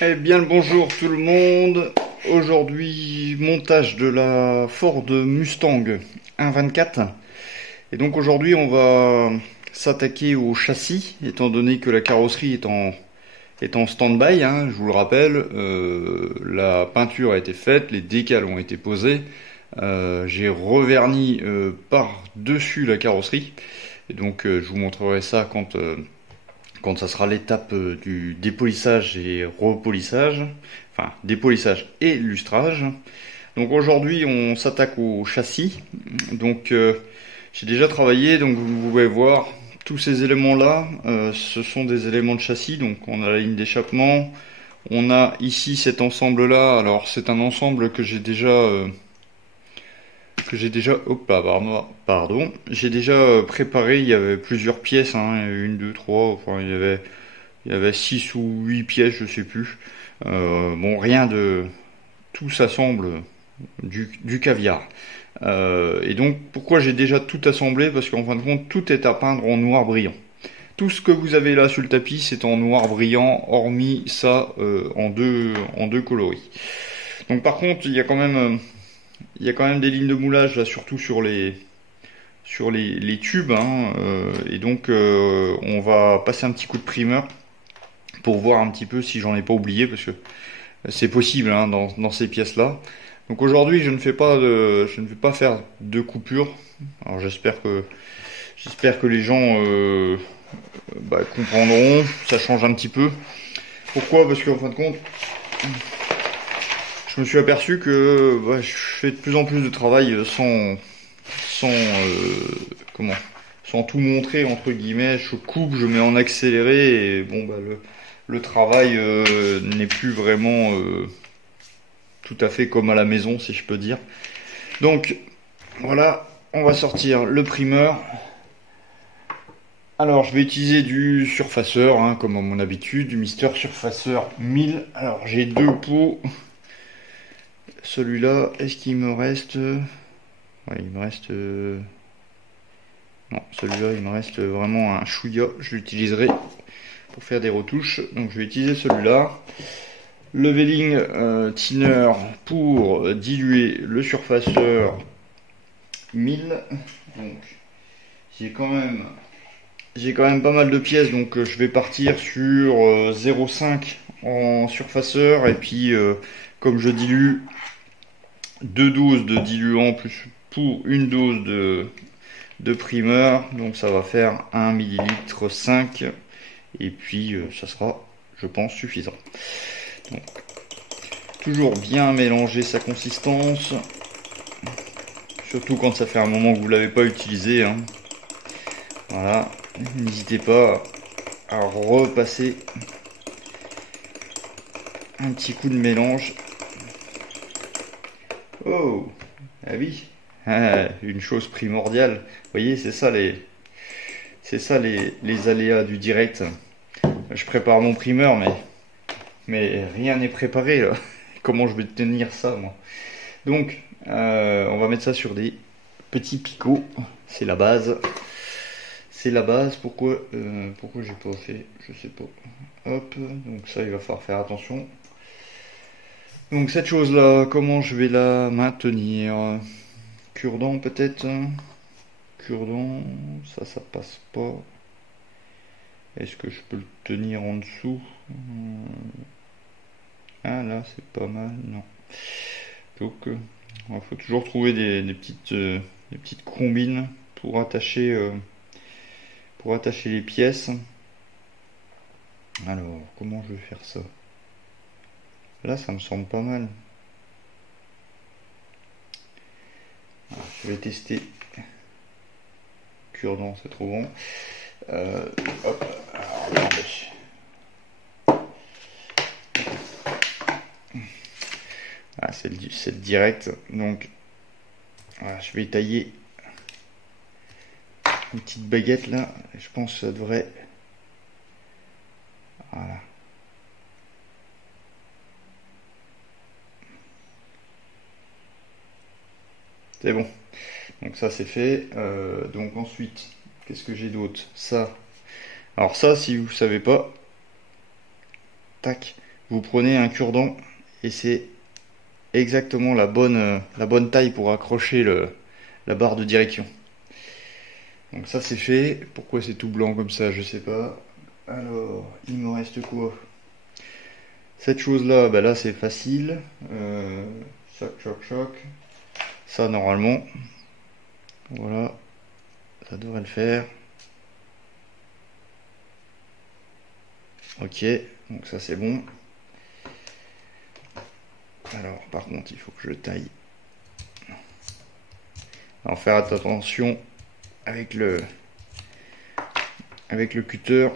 Eh bien le bonjour tout le monde. Aujourd'hui, montage de la Ford Mustang 1.24. Et donc aujourd'hui, on va s'attaquer au châssis, étant donné que la carrosserie est en stand-by, hein, je vous le rappelle. La peinture a été faite, les décals ont été posés. J'ai reverni par-dessus la carrosserie. Et donc je vous montrerai ça quand ça sera l'étape du dépolissage et repolissage, enfin dépolissage et lustrage. Donc aujourd'hui on s'attaque au châssis. Donc j'ai déjà travaillé, donc vous pouvez voir tous ces éléments là, ce sont des éléments de châssis. Donc on a la ligne d'échappement, on a ici cet ensemble là, alors c'est un ensemble hop là, pardon, j'ai déjà préparé. Il y avait plusieurs pièces, hein, une, deux, trois, enfin il y avait 6 ou 8 pièces, je sais plus. Bon, rien de... Tout s'assemble du caviar. Et donc, pourquoi j'ai déjà tout assemblé? Parce qu'en fin de compte, tout est à peindre en noir brillant. Tout ce que vous avez là sur le tapis, c'est en noir brillant, hormis ça en deux coloris. Donc par contre, il y a quand même des lignes de moulage, là, surtout sur les tubes. Hein, et donc, on va passer un petit coup de primeur pour voir un petit peu si j'en ai pas oublié, parce que c'est possible, hein, dans ces pièces-là. Donc aujourd'hui, je ne vais pas faire de coupure. Alors j'espère que les gens comprendront. Ça change un petit peu. Pourquoi? Parce qu'en fin de compte, je me suis aperçu que je fais de plus en plus de travail comment, sans tout montrer entre guillemets. Je coupe, je mets en accéléré et bon le travail n'est plus vraiment tout à fait comme à la maison, si je peux dire. Donc voilà, on va sortir le primeur. Alors je vais utiliser du surfaceur, hein, comme à mon habitude, du Mister Surfaceur 1000. Alors j'ai deux pots. Celui-là, est-ce qu'il me reste... Ouais, il me reste... Non, celui-là, il me reste vraiment un chouïa. Je l'utiliserai pour faire des retouches. Donc je vais utiliser celui-là. Leveling thinner pour diluer le surfaceur 1000. Donc j'ai quand même pas mal de pièces, donc je vais partir sur 0,5 en surfaceur, et puis comme je dilue 2 doses de diluant plus pour une dose de primeur, donc ça va faire 1 ml 5, et puis ça sera, je pense, suffisant. Donc, toujours bien mélanger sa consistance, surtout quand ça fait un moment que vous ne l'avez pas utilisé, hein. Voilà, n'hésitez pas à repasser un petit coup de mélange. Oh, ah oui, une chose primordiale. Vous voyez, c'est ça les aléas du direct. Je prépare mon primeur, mais rien n'est préparé là. Comment je vais tenir ça, moi? Donc, on va mettre ça sur des petits picots. C'est la base. C'est la base. Pourquoi j'ai pas fait? Je sais pas. Hop, donc ça, il va falloir faire attention. Donc cette chose-là, comment je vais la maintenir? Cure-dent peut-être? Cure-dent, ça passe pas. Est-ce que je peux le tenir en dessous? Ah là, c'est pas mal, non. Donc, il faut toujours trouver des petites combines pour attacher les pièces. Alors, comment je vais faire ça? Là, ça me semble pas mal. Alors, je vais tester. Cure-dent, c'est trop bon. Hop, alors, attendez. Ah, c'est le direct. Donc, voilà, je vais tailler une petite baguette là. Je pense que ça devrait... Voilà. C'est bon. Donc ça c'est fait. Donc ensuite, qu'est-ce que j'ai d'autre? Ça. Alors ça, si vous savez pas, tac, vous prenez un cure-dent et c'est exactement la bonne taille pour accrocher la barre de direction. Donc ça c'est fait. Pourquoi c'est tout blanc comme ça, je sais pas. Alors, il me reste quoi? Cette chose là, bah là c'est facile. Choc. Ça normalement, voilà, ça devrait le faire. Ok, donc ça c'est bon. Alors par contre il faut que je taille. Alors faire attention avec le cutter.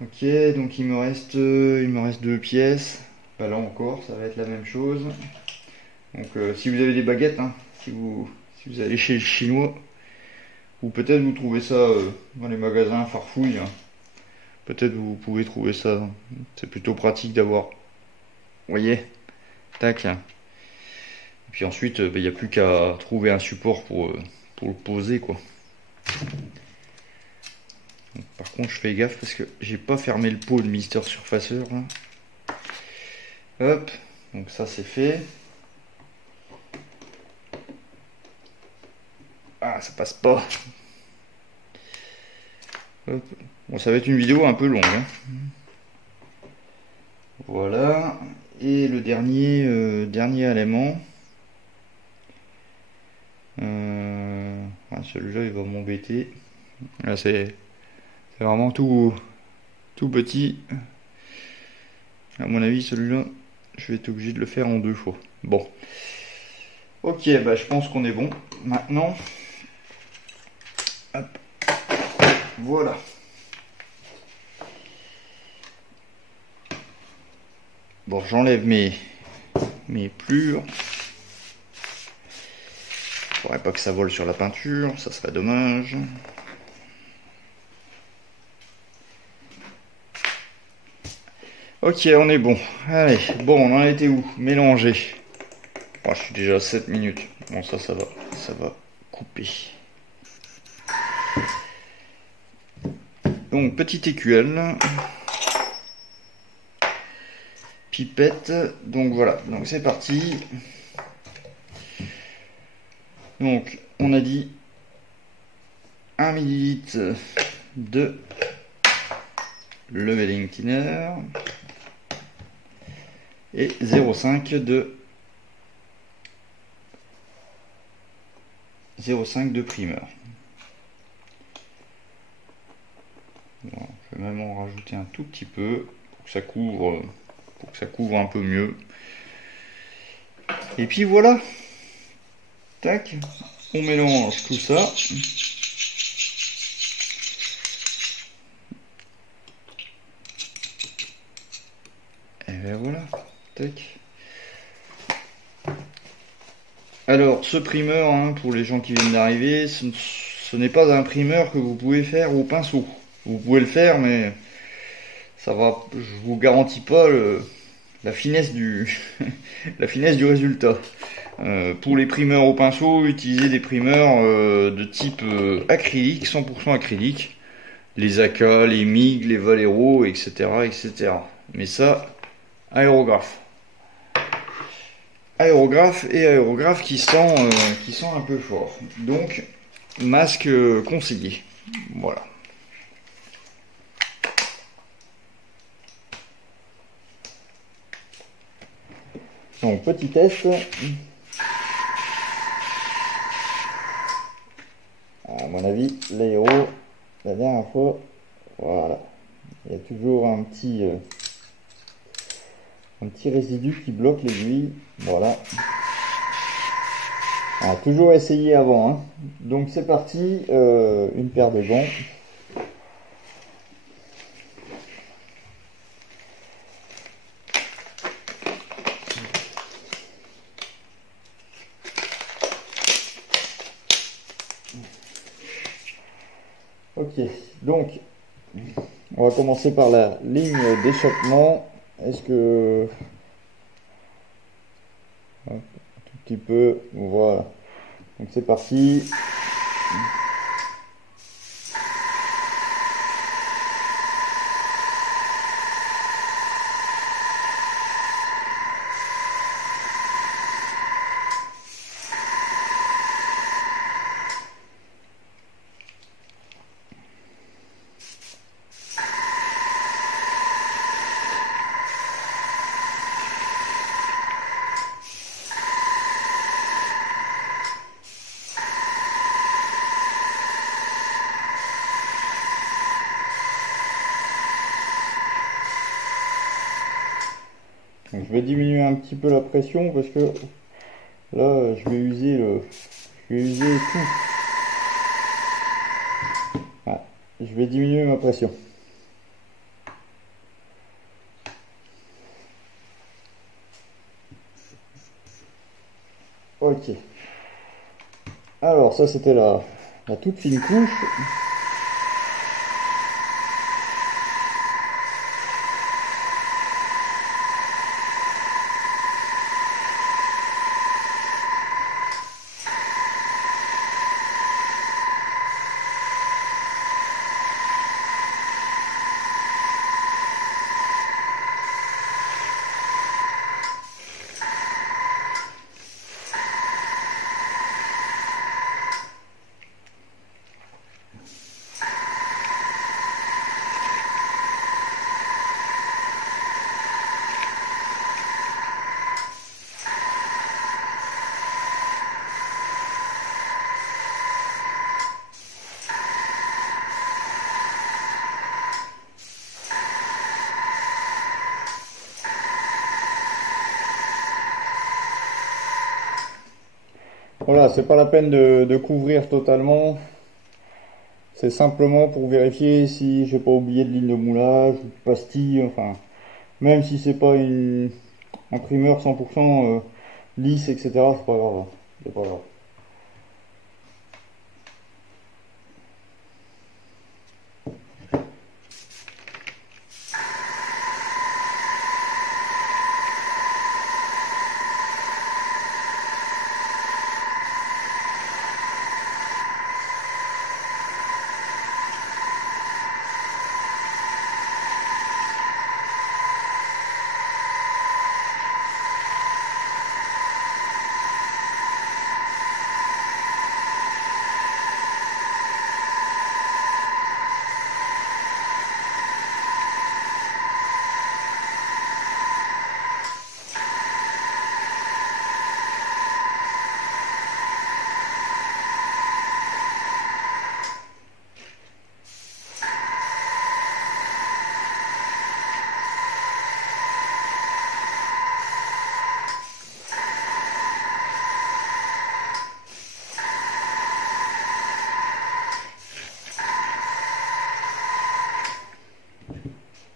Ok, donc il me reste 2 pièces. Bah là encore ça va être la même chose. Donc si vous avez des baguettes, hein, si vous allez chez le chinois, ou peut-être vous trouvez ça dans les magasins Farfouille, hein. Peut-être vous pouvez trouver ça. C'est plutôt pratique d'avoir. Vous voyez, tac. Et puis ensuite, il n'y a plus qu'à trouver un support pour le poser, quoi. Donc, par contre, je fais gaffe parce que j'ai pas fermé le pot de Mister Surfaceur. Là. Hop, donc ça c'est fait. Ah, ça passe pas. Hop. Bon, ça va être une vidéo un peu longue. Hein. Voilà. Et le dernier élément. Celui-là, il va m'embêter. Là, c'est vraiment tout petit. À mon avis, celui-là, je vais être obligé de le faire en 2 fois. Bon. Ok, bah, je pense qu'on est bon. Maintenant, hop. Voilà. Bon, j'enlève mes plures. Faudrait pas que ça vole sur la peinture, ça serait dommage. Ok, on est bon. Allez, bon, on en a été où? Mélanger. Oh, je suis déjà à 7 minutes. Bon, ça va couper. Donc, petite écuelle. Pipette. Donc voilà, donc c'est parti. Donc, on a dit 1 ml de leveling thinner et 0,5 de primeur. Bon, je vais même en rajouter un tout petit peu pour que ça couvre un peu mieux. Et puis voilà. Tac, on mélange tout ça. Et bien voilà, tac. Alors, ce primeur, hein, pour les gens qui viennent d'arriver, ce n'est pas un primeur que vous pouvez faire au pinceau. Vous pouvez le faire, mais ça va, je vous garantis pas la finesse du résultat. Pour les primeurs au pinceau, utilisez des primeurs de type acrylique, 100% acrylique. Les Aka, les MIG, les Valero, etc., etc. Mais ça, aérographe. Aérographe qui sent un peu fort. Donc, masque conseillé. Voilà. Donc, petit test. À mon avis, l'aéro, la dernière fois, voilà. Il y a toujours un petit résidu qui bloque l'aiguille. Voilà. Alors, toujours essayer avant. Hein. Donc, c'est parti. Une paire de gants. Ok, donc on va commencer par la ligne d'échappement. Est-ce que un tout petit peu, voilà. Donc c'est parti. je vais diminuer un petit peu la pression parce que là je vais user tout. Voilà. Je vais diminuer ma pression. Ok. Alors ça c'était la toute fine couche. Voilà, c'est pas la peine de couvrir totalement. C'est simplement pour vérifier si j'ai pas oublié de ligne de moulage, ou de pastille, enfin, même si c'est pas un primeur 100% lisse, etc., c'est pas grave. C'est pas grave.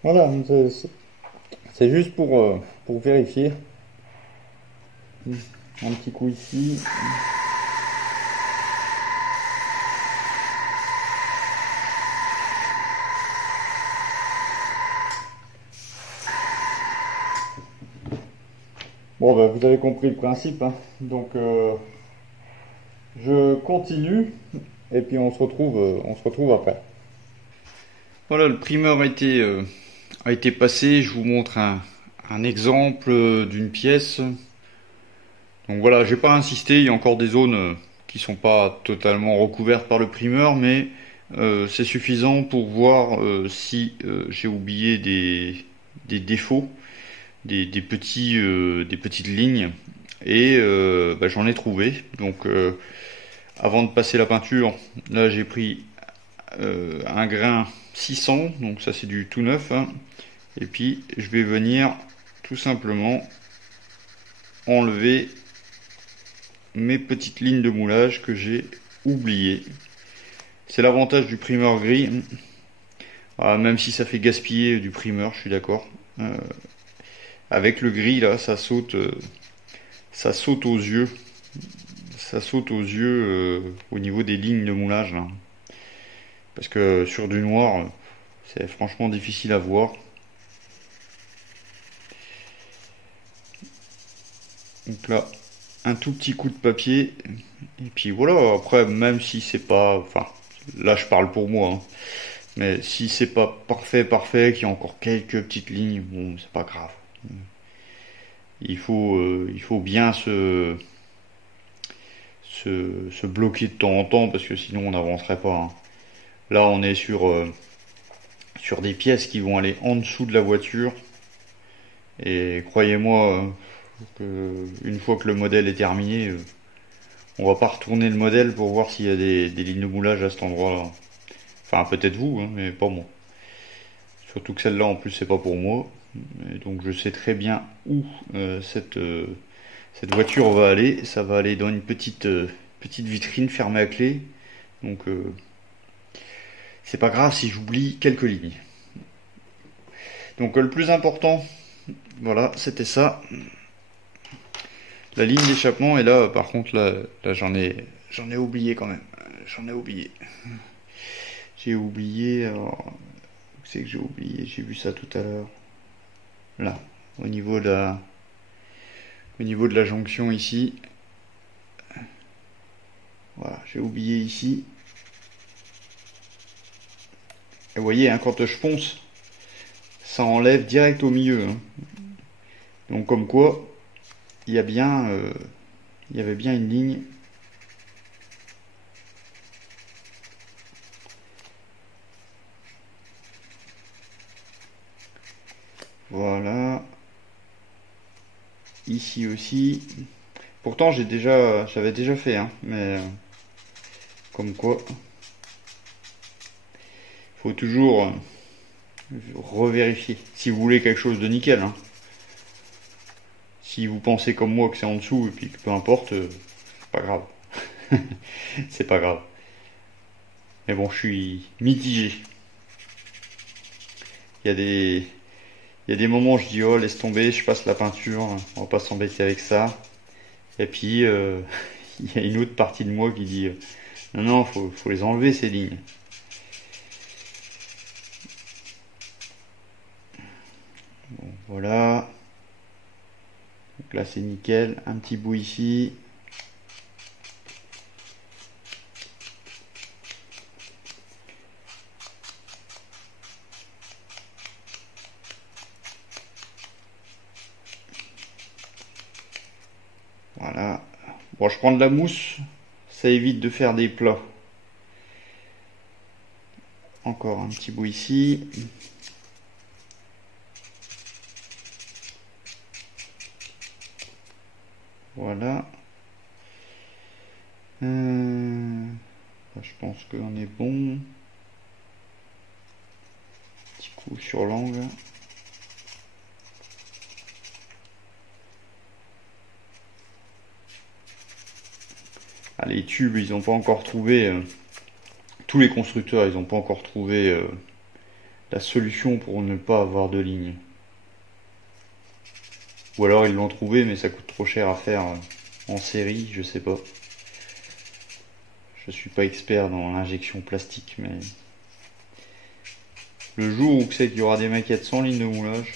Voilà, c'est juste pour vérifier. Un petit coup ici. Bon, bah, vous avez compris le principe, hein. Donc, je continue et puis on se retrouve après. Voilà, le primeur a été passé. Je vous montre un exemple d'une pièce. Donc voilà, j'ai pas insisté. Il y a encore des zones qui sont pas totalement recouvertes par le primeur, mais c'est suffisant pour voir si j'ai oublié des défauts, des petites lignes. Et bah, j'en ai trouvé. Donc avant de passer la peinture, là j'ai pris un grain 600, donc ça c'est du tout neuf, hein. Et puis je vais venir tout simplement enlever mes petites lignes de moulage que j'ai oubliées. C'est l'avantage du primeur gris. Même si ça fait gaspiller du primeur, je suis d'accord. Avec le gris là, ça saute aux yeux. Ça saute aux yeux au niveau des lignes de moulage là. Parce que sur du noir, c'est franchement difficile à voir. Donc là, un tout petit coup de papier. Et puis voilà, après, même si c'est pas... Enfin, là je parle pour moi, hein. Mais si c'est pas parfait, qu'il y a encore quelques petites lignes, bon, c'est pas grave. Il faut bien se bloquer de temps en temps parce que sinon on n'avancerait pas, hein. Là on est sur des pièces qui vont aller en dessous de la voiture. Et croyez-moi, une fois que le modèle est terminé, on va pas retourner le modèle pour voir s'il y a des lignes de moulage à cet endroit-là. Enfin peut-être vous, hein, mais pas moi. Surtout que celle-là en plus c'est pas pour moi. Et donc je sais très bien où cette voiture va aller. Ça va aller dans une petite vitrine fermée à clé. Donc c'est pas grave si j'oublie quelques lignes. Donc le plus important, voilà, c'était ça. La ligne d'échappement, et là par contre là j'en ai oublié quand même. J'en ai oublié. J'ai oublié. Alors, où c'est que j'ai oublié? J'ai vu ça tout à l'heure. Là, au niveau de la jonction ici. Voilà, j'ai oublié ici. Et vous voyez, hein, quand je ponce, ça enlève direct au milieu. Hein. Donc comme quoi, il y avait bien une ligne. Voilà. Ici aussi. Pourtant, j'avais déjà fait, hein, mais comme quoi, faut toujours revérifier. Si vous voulez quelque chose de nickel, hein. Si vous pensez comme moi que c'est en dessous et puis que peu importe, c'est pas grave. C'est pas grave. Mais bon, je suis mitigé. Il y a des moments où je dis oh laisse tomber, je passe la peinture, on va pas s'embêter avec ça. Et puis il y a une autre partie de moi qui dit non non, faut les enlever ces lignes. Bon, voilà. Donc là c'est nickel, un petit bout ici. Voilà. Bon, je prends de la mousse, ça évite de faire des plats. Encore un petit bout ici. Voilà. Je pense qu'on est bon. Petit coup sur l'angle. Ah, les tubes, ils n'ont pas encore trouvé. Tous les constructeurs, ils n'ont pas encore trouvé la solution pour ne pas avoir de ligne. Ou alors ils l'ont trouvé, mais ça coûte trop cher à faire en série, je sais pas. Je suis pas expert dans l'injection plastique, mais le jour où c'est qu'il y aura des maquettes sans ligne de moulage,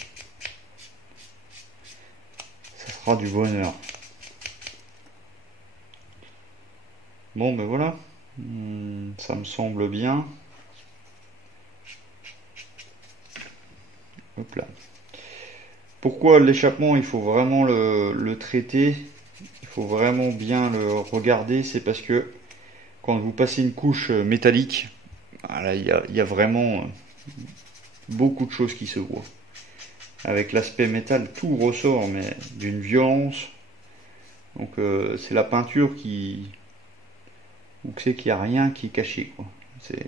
ça sera du bonheur. Bon ben voilà, ça me semble bien. Hop là. Pourquoi l'échappement, il faut vraiment le traiter, il faut vraiment bien le regarder, c'est parce que quand vous passez une couche métallique, voilà, il y a vraiment beaucoup de choses qui se voient. Avec l'aspect métal, tout ressort, mais d'une violence. Donc c'est la peinture qui... Ou que c'est qu'il n'y a rien qui est caché, quoi. C'est...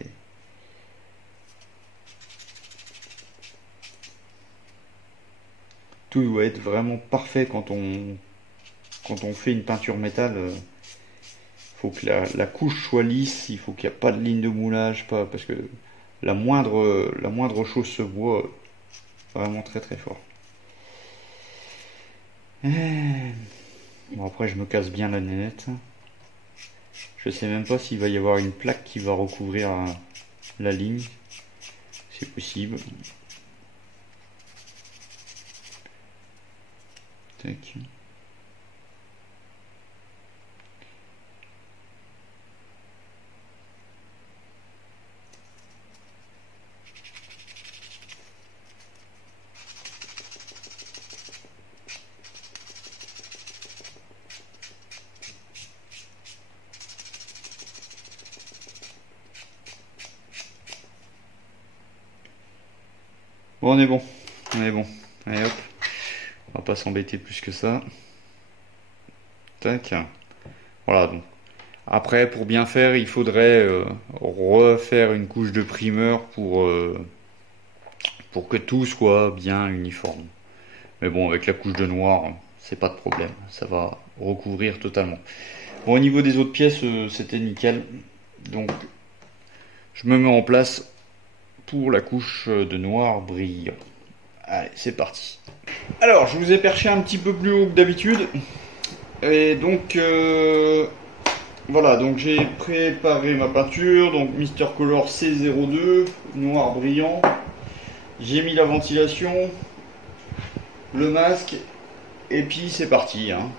Tout doit être vraiment parfait quand on fait une peinture métal. Faut que la couche soit lisse, il faut qu'il n'y ait pas de ligne de moulage, pas, parce que la moindre chose se voit vraiment très très fort. Bon, après je me casse bien la nénette. Je sais même pas s'il va y avoir une plaque qui va recouvrir la ligne. C'est possible. Tac. Bon, on est bon. On est bon. Allez hop. On va pas s'embêter plus que ça. Tac. Voilà donc. Après, pour bien faire, il faudrait refaire une couche de primeur pour que tout soit bien uniforme. Mais bon, avec la couche de noir, c'est pas de problème, ça va recouvrir totalement. Bon, au niveau des autres pièces, c'était nickel. Donc, je me mets en place pour la couche de noir brillant. Allez, c'est parti. Alors, je vous ai perché un petit peu plus haut que d'habitude. Et donc, voilà, donc j'ai préparé ma peinture. Donc, Mister Color C02, noir brillant. J'ai mis la ventilation, le masque, et puis c'est parti, hein.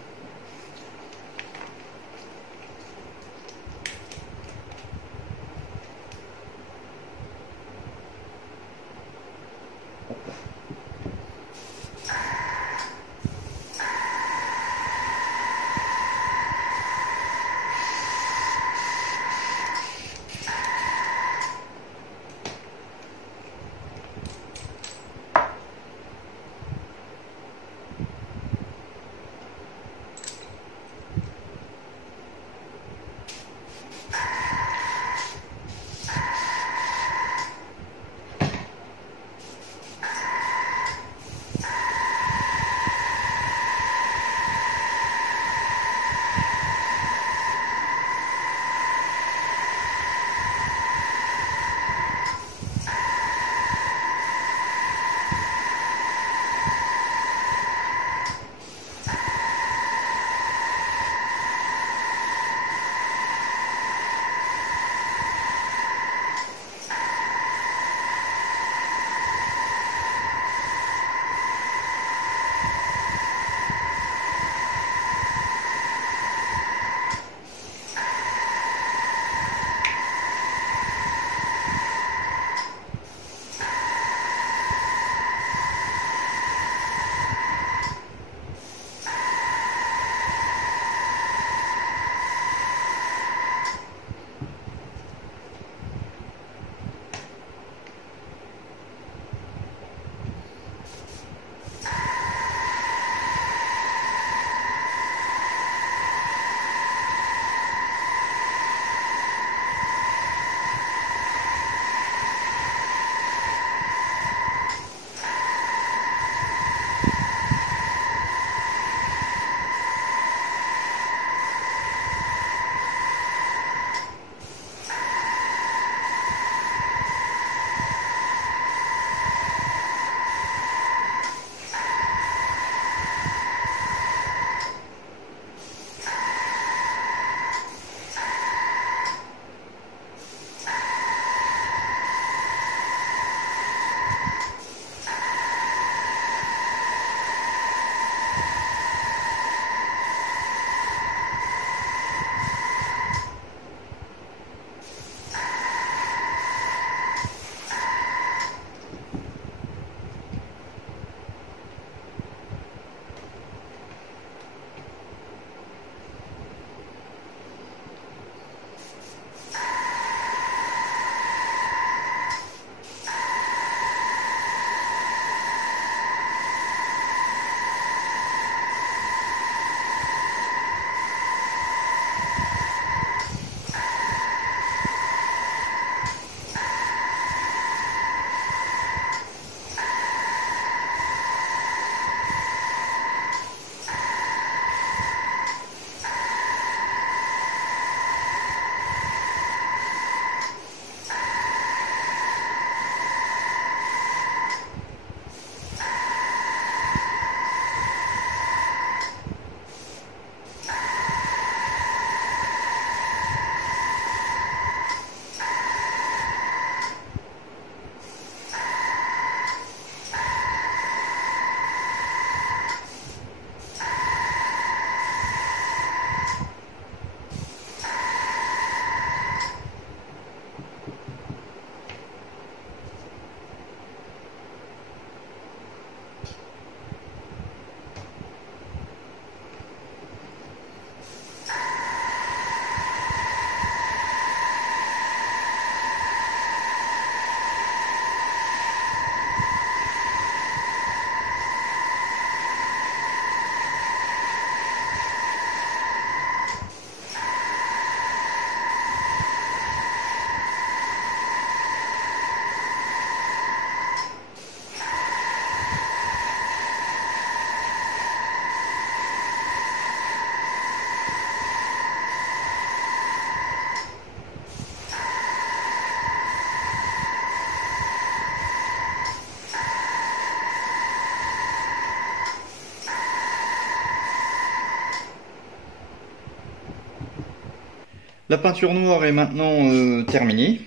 La peinture noire est maintenant terminée.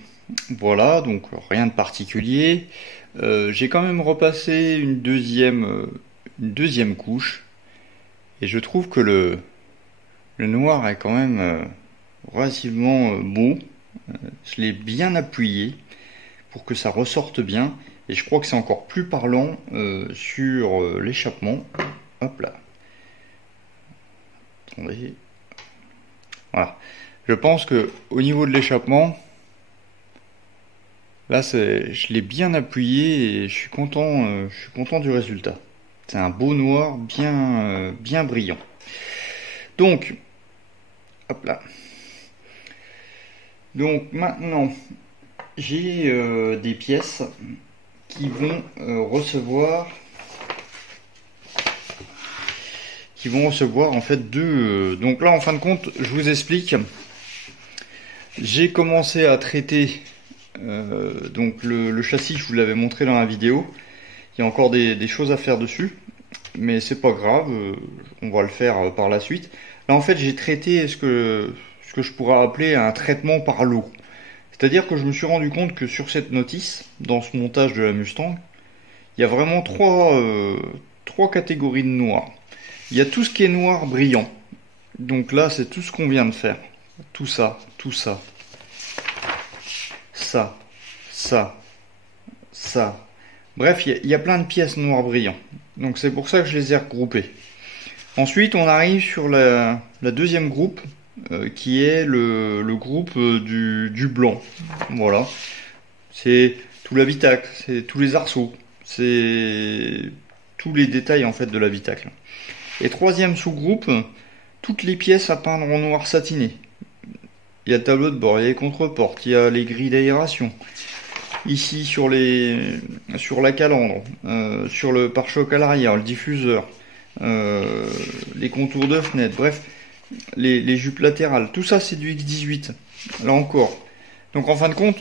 Voilà, donc rien de particulier. J'ai quand même repassé une deuxième couche. Et je trouve que le noir est quand même relativement beau. Je l'ai bien appuyé pour que ça ressorte bien. Et je crois que c'est encore plus parlant sur l'échappement. Hop là. Attendez. Voilà. Je pense que au niveau de l'échappement, là je l'ai bien appuyé et je suis content du résultat. C'est un beau noir bien brillant. Donc, hop là. Donc maintenant, j'ai des pièces qui vont recevoir en fait deux. Donc là, en fin de compte, je vous explique. J'ai commencé à traiter donc le châssis, je vous l'avais montré dans la vidéo. Il y a encore des choses à faire dessus, mais c'est pas grave, on va le faire par la suite. Là, en fait, j'ai traité ce que je pourrais appeler un traitement par l'eau. C'est-à-dire que je me suis rendu compte que sur cette notice, dans ce montage de la Mustang, il y a vraiment trois catégories de noir. Il y a tout ce qui est noir brillant. Donc là, c'est tout ce qu'on vient de faire. Tout ça, ça. Bref, il y a plein de pièces noir brillant. Donc c'est pour ça que je les ai regroupées. Ensuite, on arrive sur la deuxième groupe, qui est le groupe du blanc. Voilà. C'est tout l'habitacle, c'est tous les arceaux, c'est tous les détails en fait de l'habitacle. Et troisième sous-groupe, toutes les pièces à peindre en noir satiné. Il y a le tableau de bord, il y a les contreportes, il y a les grilles d'aération. Ici sur la calandre, sur le pare-choc à l'arrière, le diffuseur, les contours de fenêtre, bref, les jupes latérales. Tout ça c'est du X18, là encore. Donc en fin de compte,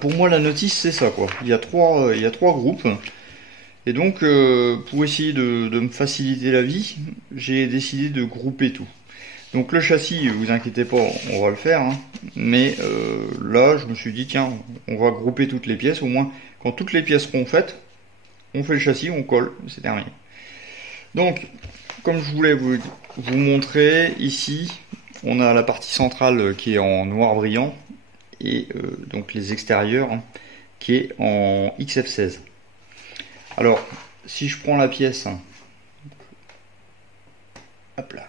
pour moi la notice c'est ça quoi. Il y a trois groupes. Et donc pour essayer de me faciliter la vie, j'ai décidé de grouper tout. Donc le châssis, vous inquiétez pas, on va le faire, hein. Mais là je me suis dit tiens, on va grouper toutes les pièces, au moins quand toutes les pièces seront faites, on fait le châssis, on colle, c'est terminé. Donc comme je voulais vous montrer, ici on a la partie centrale qui est en noir brillant et donc les extérieurs hein, qui est en XF16. Alors si je prends la pièce, hop là.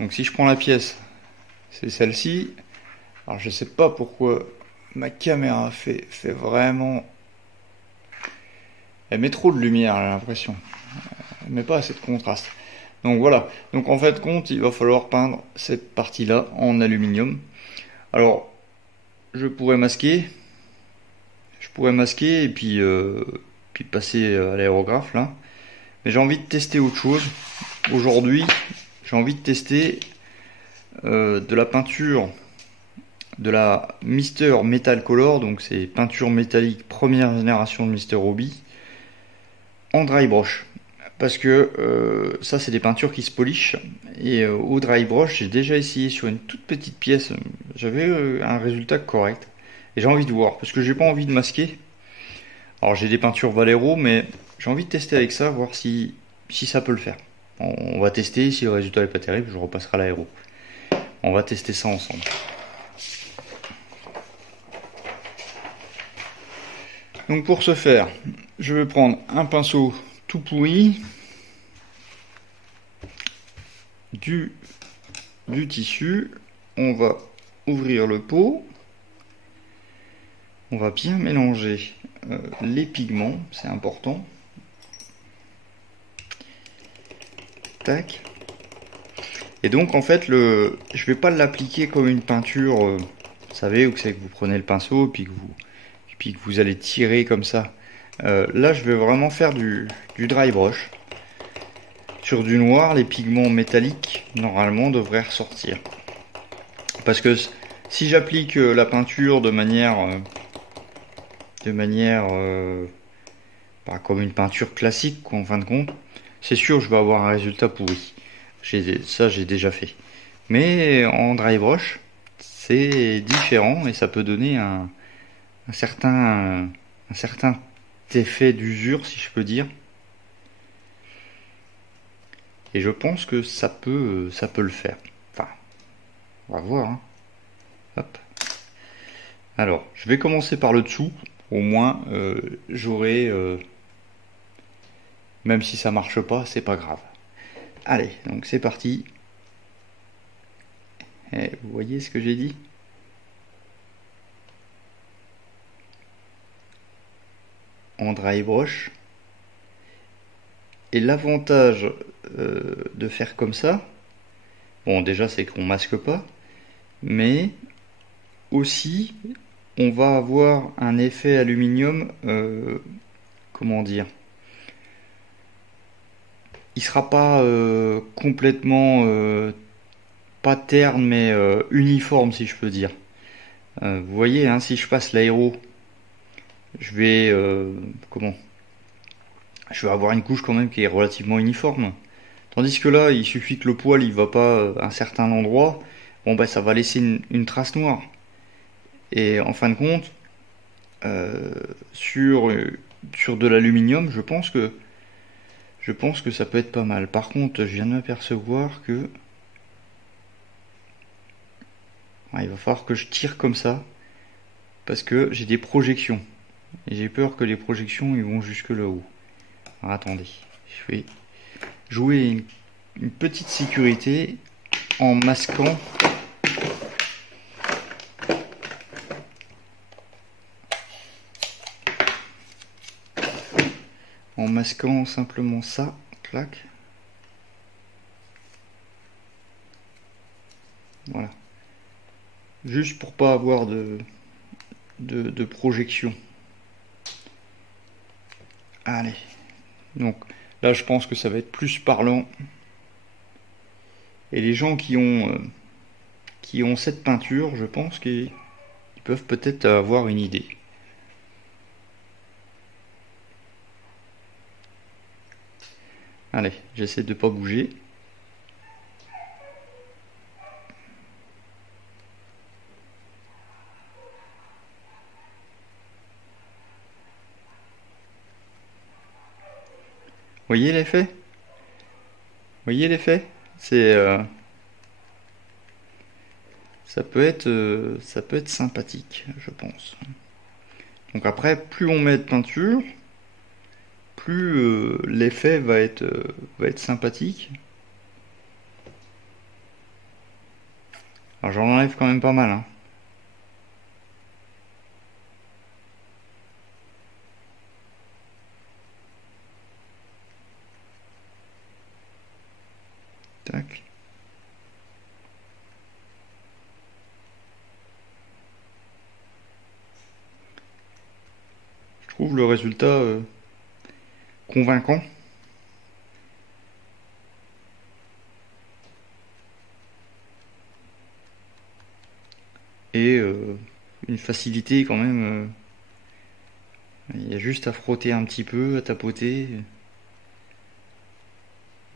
Donc si je prends la pièce, c'est celle-ci. Alors je sais pas pourquoi ma caméra fait vraiment... Elle met trop de lumière, j'ai l'impression. Elle met pas assez de contraste. Donc voilà. Donc en fait compte, il va falloir peindre cette partie-là en aluminium. Alors je pourrais masquer. Et puis passer à l'aérographe là. Mais j'ai envie de tester autre chose. Aujourd'hui, j'ai envie de tester de la peinture de la Mister Metal Color, donc c'est peinture métallique première génération de Mister Hobby, en dry brush. Parce que ça c'est des peintures qui se polish, et au dry brush j'ai déjà essayé sur une toute petite pièce, j'avais un résultat correct. Et j'ai envie de voir, parce que j'ai pas envie de masquer. Alors j'ai des peintures Valero, mais j'ai envie de tester avec ça, voir si ça peut le faire. On va tester, si le résultat n'est pas terrible, je repasserai à l'aéro. On va tester ça ensemble. Donc pour ce faire, je vais prendre un pinceau tout pourri, du tissu, on va ouvrir le pot, on va bien mélanger les pigments, c'est important. Tac. Et donc en fait je vais pas l'appliquer comme une peinture, vous savez, où c'est que vous prenez le pinceau puis que vous allez tirer comme ça. Là je vais vraiment faire du dry brush. Sur du noir, les pigments métalliques normalement devraient ressortir. Parce que si j'applique la peinture de manière pas comme une peinture classique quoi, en fin de compte, c'est sûr je vais avoir un résultat pourri. Ça j'ai déjà fait. Mais en dry brush, c'est différent et ça peut donner un certain effet d'usure, si je peux dire. Et je pense que ça peut le faire. Enfin, on va voir, hein. Hop. Alors, je vais commencer par le dessous. Au moins, j'aurai... même si ça marche pas, c'est pas grave. Allez, donc c'est parti. Et vous voyez ce que j'ai dit? En dry brush. Et l'avantage de faire comme ça, bon déjà c'est qu'on masque pas, mais aussi on va avoir un effet aluminium, comment dire, il sera pas complètement pas terne mais uniforme si je peux dire. Vous voyez, hein, si je passe l'aéro, je vais comment, je vais avoir une couche quand même qui est relativement uniforme. Tandis que là, il suffit que le poil il va pas à un certain endroit, bon bah ça va laisser une trace noire. Et en fin de compte, euh, sur sur de l'aluminium, je pense que ça peut être pas mal. Par contre, je viens de m'apercevoir que ouais, il va falloir que je tire comme ça parce que j'ai des projections et j'ai peur que les projections ils vont jusque là-haut. Alors, attendez, je vais jouer une petite sécurité en masquant. En masquant simplement ça, clac. Voilà. Juste pour pas avoir de projection. Allez. Donc là, je pense que ça va être plus parlant. Et les gens qui ont cette peinture, je pense qu'ils peuvent peut-être avoir une idée. Allez, j'essaie de pas bouger. Voyez l'effet? Voyez l'effet? C'est ça peut être sympathique, je pense. Donc après, plus on met de peinture, plus l'effet va être sympathique. Alors j'en enlève quand même pas mal, hein. Tac. Je trouve le résultat convaincant. Et une facilité quand même. Il y a juste à frotter un petit peu, à tapoter.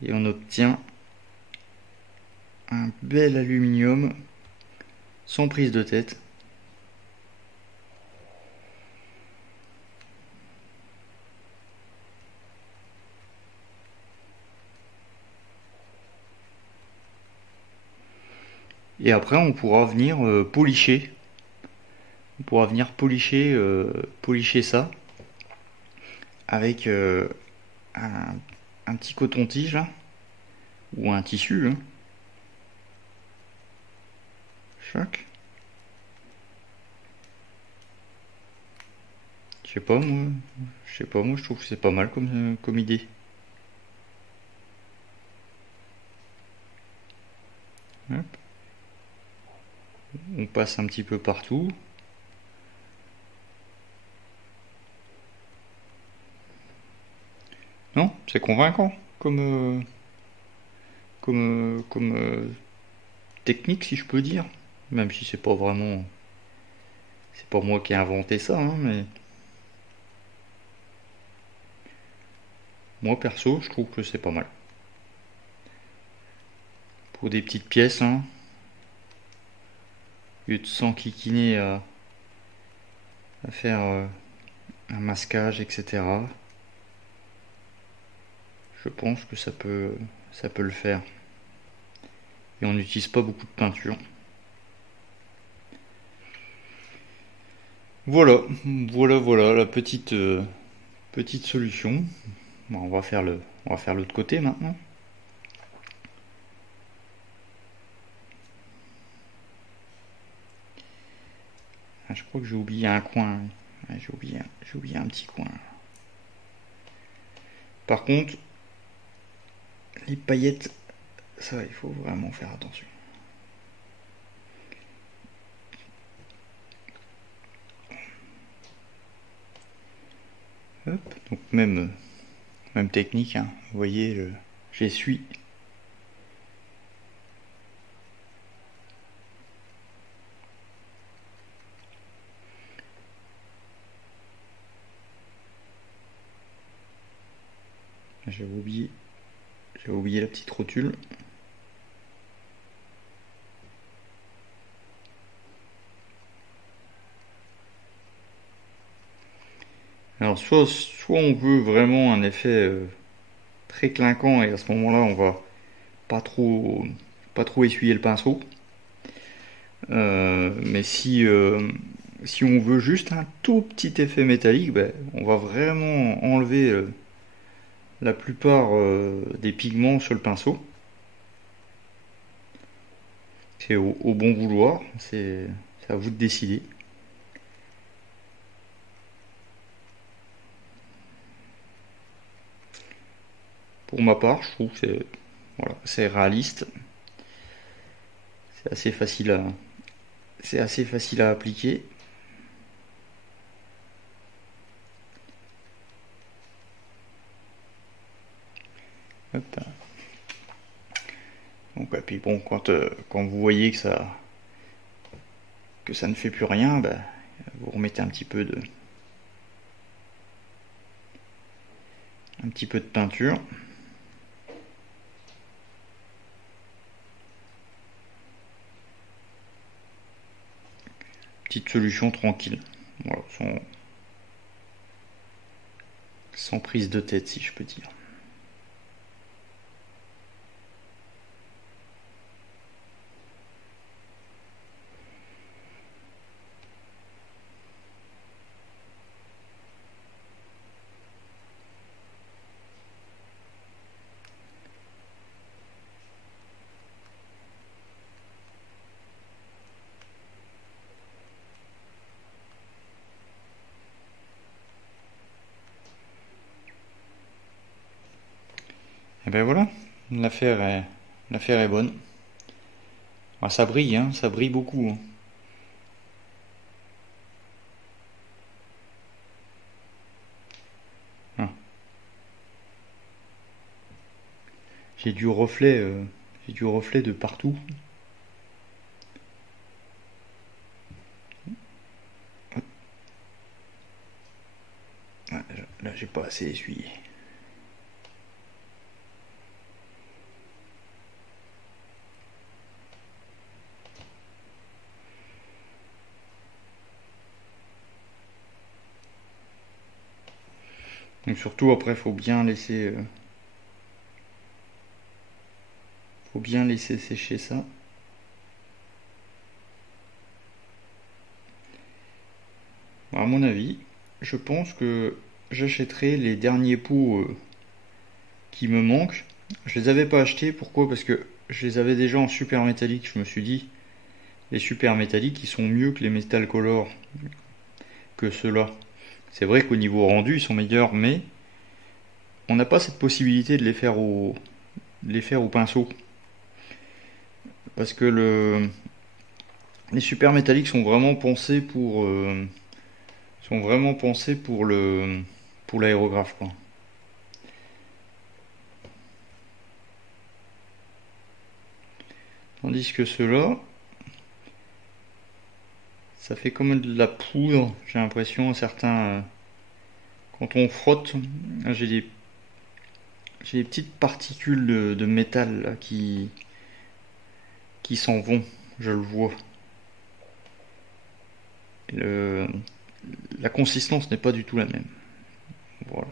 Et on obtient un bel aluminium sans prise de tête. Et après on pourra venir policher. On pourra venir policher ça avec un petit coton-tige là, ou un tissu, hein. Chac. Je sais pas moi, je trouve que c'est pas mal comme idée. Hop. On passe un petit peu partout. Non, c'est convaincant comme technique si je peux dire. Même si c'est pas vraiment, c'est pas moi qui ai inventé ça, hein, mais moi perso, je trouve que c'est pas mal. Pour des petites pièces, hein, lieu de s'enquiquiner à faire un masquage, etc. Je pense que ça peut le faire. Et on n'utilise pas beaucoup de peinture. Voilà, voilà la petite solution. Bon, on va faire l'autre côté maintenant. Ah, je crois que j'ai oublié un coin. Ouais, j'ai oublié un petit coin. Par contre, les paillettes, ça, il faut vraiment faire attention. Hop, donc même technique, hein. Vous voyez, j'essuie. J'avais oublié la petite rotule. Alors soit on veut vraiment un effet très clinquant et à ce moment-là on va pas trop essuyer le pinceau. Mais si on veut juste un tout petit effet métallique, ben, on va vraiment enlever la plupart des pigments sur le pinceau. C'est au bon vouloir, c'est à vous de décider. Pour ma part, je trouve que c'est réaliste. C'est assez facile à appliquer. Hop. Donc, et puis bon, quand vous voyez que ça ne fait plus rien, bah, vous remettez un petit peu de peinture. Petite solution tranquille. Voilà, sans prise de tête, si je peux dire. Et ben voilà, l'affaire est bonne. Ah, ça brille, hein, ça brille beaucoup. Hein. Ah. J'ai du reflet de partout. Ah, là, j'ai pas assez essuyé. Donc surtout après, faut bien laisser sécher ça. À mon avis, je pense que j'achèterai les derniers pots qui me manquent. Je les avais pas achetés, pourquoi? Parce que je les avais déjà en super métallique. Je me suis dit, les super métalliques, ils sont mieux que les Metal Color, que ceux-là. C'est vrai qu'au niveau rendu, ils sont meilleurs, mais on n'a pas cette possibilité de les faire au pinceau. Parce que les super métalliques sont vraiment pensés pour l'aérographe, quoi. Tandis que ceux-là, ça fait comme de la poudre, j'ai l'impression, certains. Quand on frotte, j'ai des petites particules de métal là, qui s'en vont, je le vois. la consistance n'est pas du tout la même. Voilà.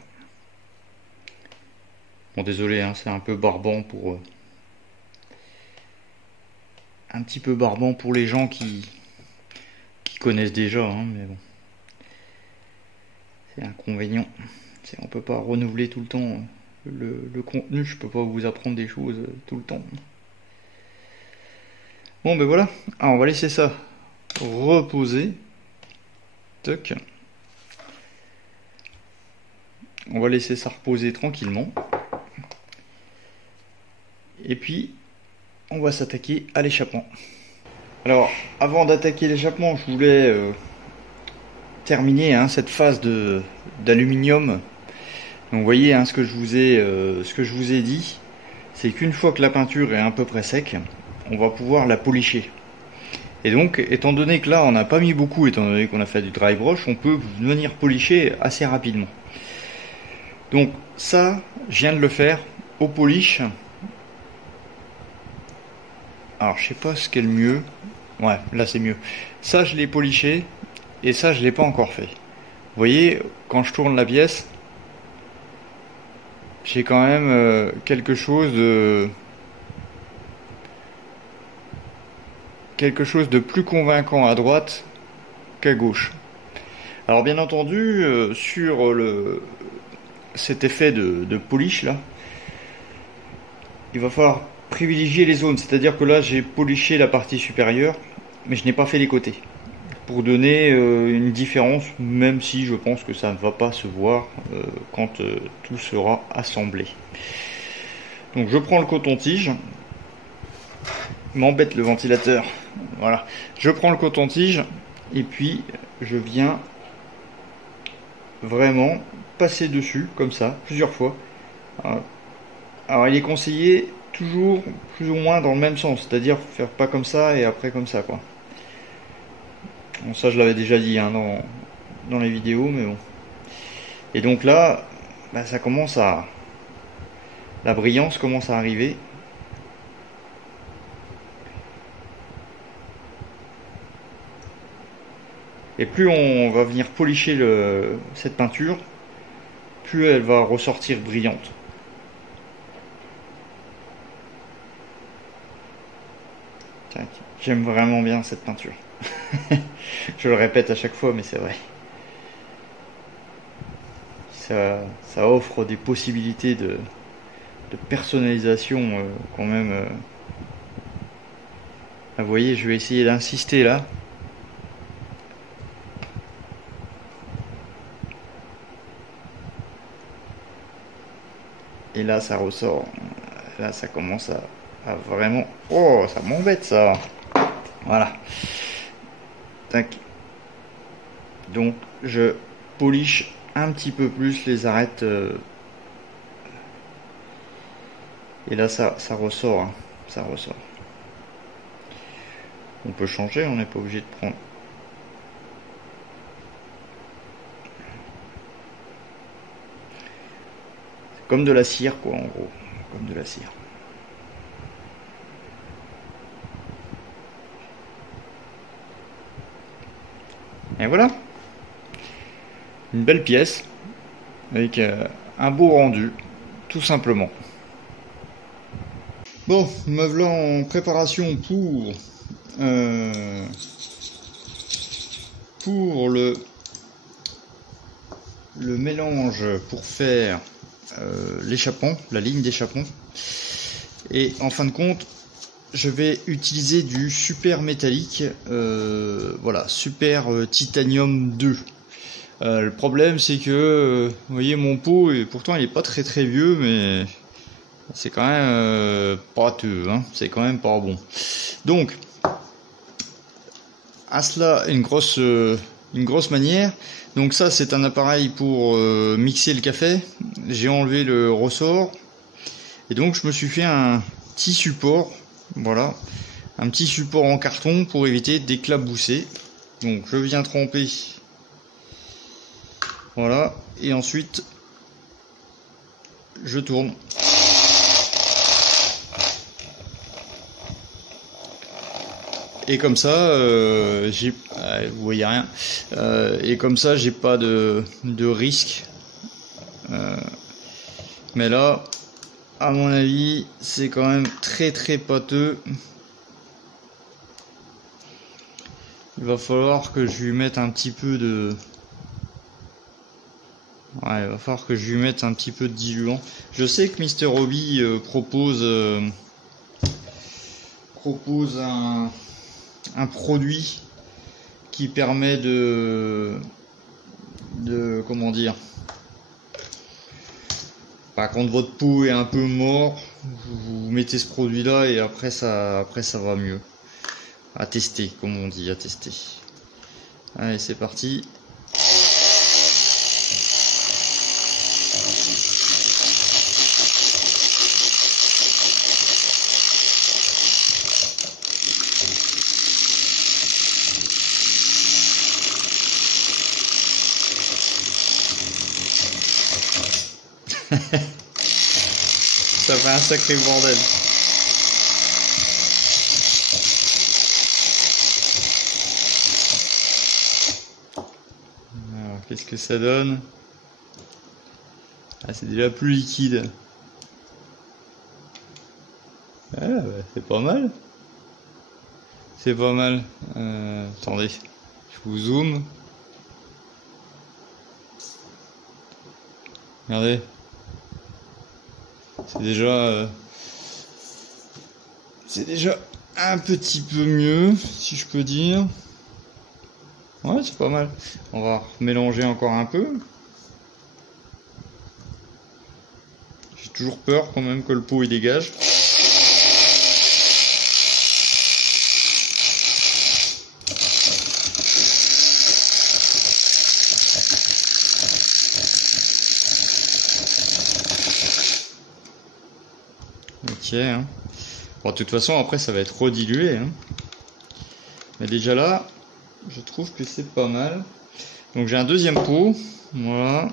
Bon, désolé, hein, c'est un peu barbant pour un petit peu barbant pour les gens qui connaissent déjà, hein, mais bon, c'est l'inconvénient. On peut pas renouveler tout le temps le contenu. Je peux pas vous apprendre des choses tout le temps. Bon, ben voilà. Alors, on va laisser ça reposer. Toc. On va laisser ça reposer tranquillement. Et puis, on va s'attaquer à l'échappement. Alors, avant d'attaquer l'échappement, je voulais terminer cette phase d'aluminium. Donc, vous voyez, ce que je vous ai dit, c'est qu'une fois que la peinture est à peu près sec, on va pouvoir la policher. Et donc, étant donné que là, on n'a pas mis beaucoup, étant donné qu'on a fait du dry brush, on peut venir policher assez rapidement. Donc, ça, je viens de le faire au polish. Alors, je sais pas ce qu'est le mieux. Ouais, là c'est mieux. Ça, je l'ai poliché et ça, je l'ai pas encore fait. Vous voyez, quand je tourne la pièce, j'ai quand même quelque chose de plus convaincant à droite qu'à gauche. Alors, bien entendu, sur cet effet de polish là, il va falloir privilégier les zones, c'est-à-dire que là j'ai poliché la partie supérieure mais je n'ai pas fait les côtés pour donner une différence, même si je pense que ça ne va pas se voir quand tout sera assemblé. Donc je prends le coton-tige, m'embête le ventilateur, voilà, je prends le coton-tige et puis je viens vraiment passer dessus comme ça plusieurs fois. Alors il est conseillé toujours plus ou moins dans le même sens, c'est-à-dire faire pas comme ça et après comme ça, quoi. Bon, ça je l'avais déjà dit dans les vidéos, mais bon. Et donc là, ça commence la brillance commence à arriver. Et plus on va venir policher cette peinture, plus elle va ressortir brillante. J'aime vraiment bien cette peinture. Je le répète à chaque fois, mais c'est vrai. Ça offre des possibilités de personnalisation quand même. Vous voyez, je vais essayer d'insister là. Et là, ça ressort. Là, ça commence à vraiment... Oh, ça m'embête ça. Voilà. Tac. Donc je polish un petit peu plus les arêtes. Et là ça ressort. Hein. Ça ressort. On peut changer, on n'est pas obligé de prendre. C'est comme de la cire, quoi, en gros. Comme de la cire. Et voilà, une belle pièce avec un beau rendu, tout simplement. Bon, me voilà en préparation pour le mélange pour faire l'échappement, la ligne d'échappement. Et en fin de compte, je vais utiliser du super métallique, voilà, super titanium 2. Le problème c'est que, vous voyez mon pot, et pourtant il est pas très vieux, mais c'est quand même pâteux, hein, c'est quand même pas bon. Donc, à cela une grosse manière. Donc ça c'est un appareil pour mixer le café. J'ai enlevé le ressort, et donc je me suis fait un petit support. Voilà, un petit support en carton pour éviter d'éclabousser. Donc je viens tremper, voilà, et ensuite je tourne. Et comme ça, vous voyez rien. Et comme ça, j'ai pas de risque. Mais là, à mon avis, c'est quand même très très pâteux. Il va falloir que je lui mette un petit peu de... Ouais, il va falloir que je lui mette un petit peu de diluant. Je sais que Mr. Hobby propose un produit qui permet de comment dire, quand votre pot est un peu mort, vous mettez ce produit là et après ça va mieux. À tester, comme on dit, à tester. Allez, c'est parti. Ça fait un sacré bordel. Alors, qu'est-ce que ça donne? Ah, c'est déjà plus liquide. Ah, bah, c'est pas mal. C'est pas mal. Attendez, je vous zoome. Regardez. C'est déjà un petit peu mieux, si je peux dire. Ouais, c'est pas mal. On va mélanger encore un peu. J'ai toujours peur quand même que le pot il dégage. Ok, hein. Bon, de toute façon après ça va être redilué, hein. Mais déjà là, je trouve que c'est pas mal. Donc j'ai un deuxième pot, voilà.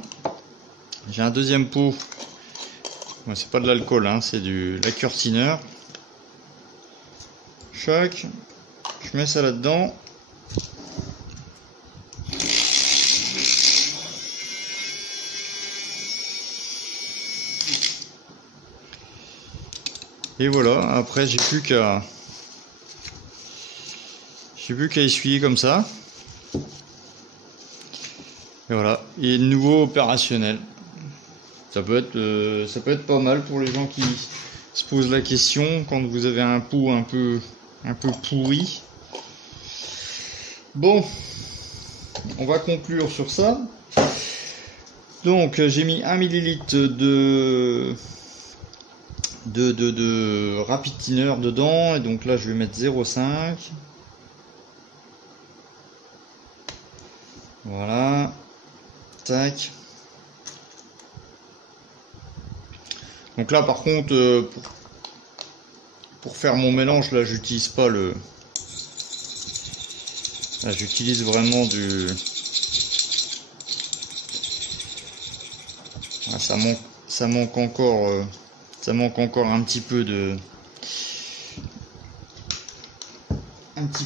J'ai un deuxième pot. Bon, c'est pas de l'alcool, hein, c'est du liqueur thinner. Chac, je mets ça là-dedans. Et voilà, après j'ai plus qu'à essuyer comme ça. Et voilà, il est de nouveau opérationnel. Ça peut être pas mal pour les gens qui se posent la question quand vous avez un pot un peu pourri. Bon, on va conclure sur ça. Donc j'ai mis 1 ml de rapid thinner dedans, et donc là je vais mettre 0,5. Voilà, tac. Donc là par contre pour faire mon mélange, là j'utilise pas le... Là j'utilise vraiment du... Ah, ça manque encore un petit peu de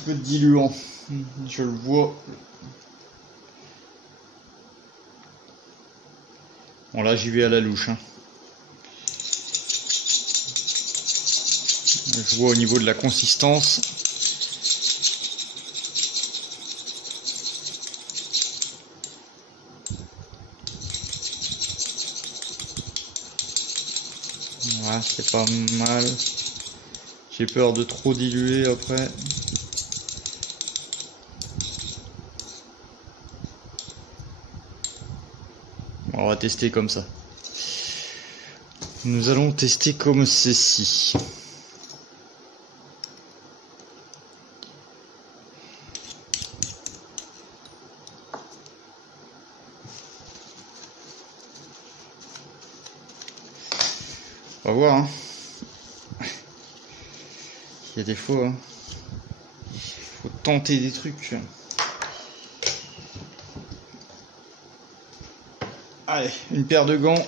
diluant. Je le vois. Bon là j'y vais à la louche, hein. Je vois au niveau de la consistance. Voilà, c'est pas mal. J'ai peur de trop diluer après. Bon, on va tester comme ça. Nous allons tester comme ceci. On va voir, hein. Il y a des fois, hein, faut tenter des trucs. Allez, une paire de gants.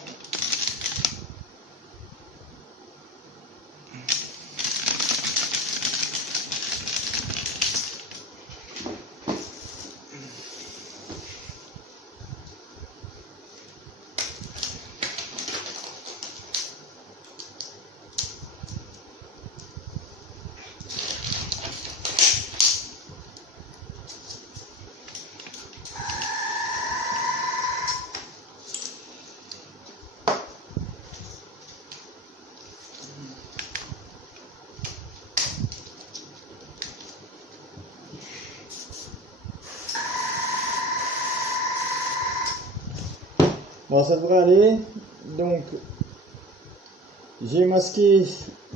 Bon, ça devrait aller. Donc, j'ai masqué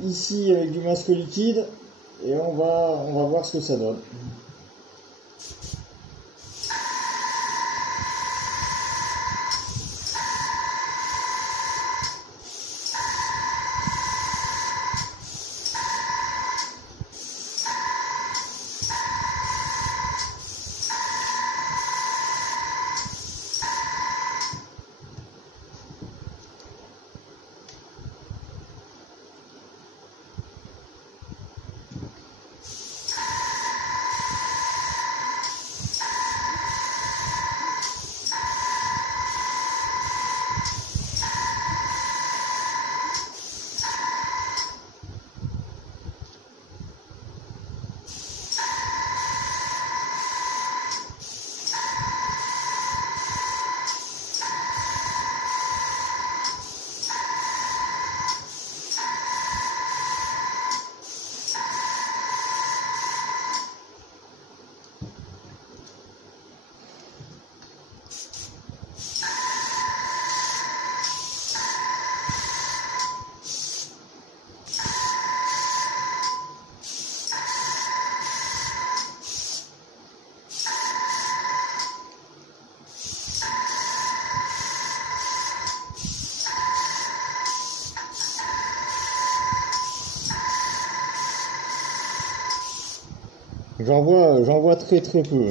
ici avec du masque liquide et on va voir ce que ça donne. J'en vois très très peu.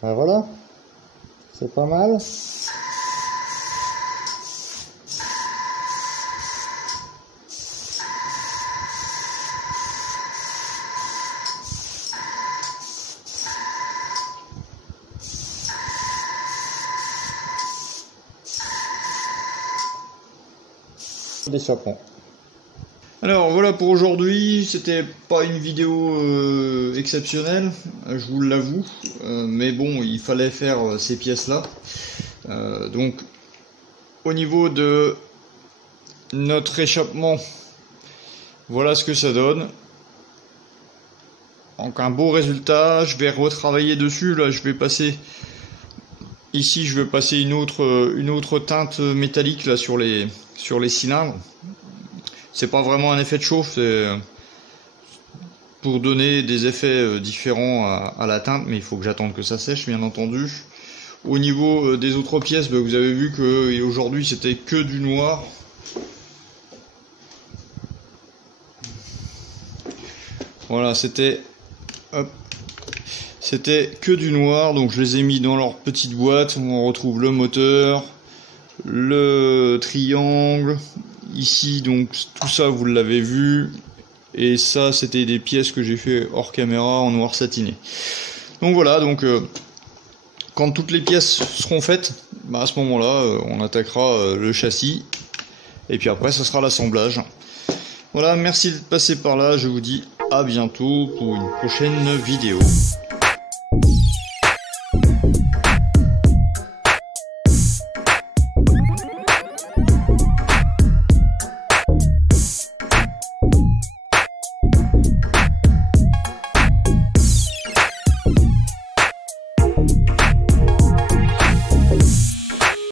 Ben voilà, c'est pas mal. D'échappement. Alors voilà pour aujourd'hui, c'était pas une vidéo exceptionnelle, je vous l'avoue, mais bon, il fallait faire ces pièces-là. Donc au niveau de notre échappement, voilà ce que ça donne. Donc un beau résultat, je vais retravailler dessus, là je vais passer, ici je vais passer une autre teinte métallique là sur les cylindres. C'est pas vraiment un effet de chauffe, c'est pour donner des effets différents à la teinte, mais il faut que j'attende que ça sèche, bien entendu. Au niveau des autres pièces, vous avez vu que aujourd'hui c'était que du noir. Voilà, c'était que du noir, donc je les ai mis dans leur petite boîte. On retrouve le moteur, le triangle. Ici, donc tout ça vous l'avez vu, et ça c'était des pièces que j'ai fait hors caméra en noir satiné. Donc voilà, donc quand toutes les pièces seront faites, à ce moment là on attaquera le châssis, et puis après ça sera l'assemblage. Voilà, merci d'être passé par là, je vous dis à bientôt pour une prochaine vidéo.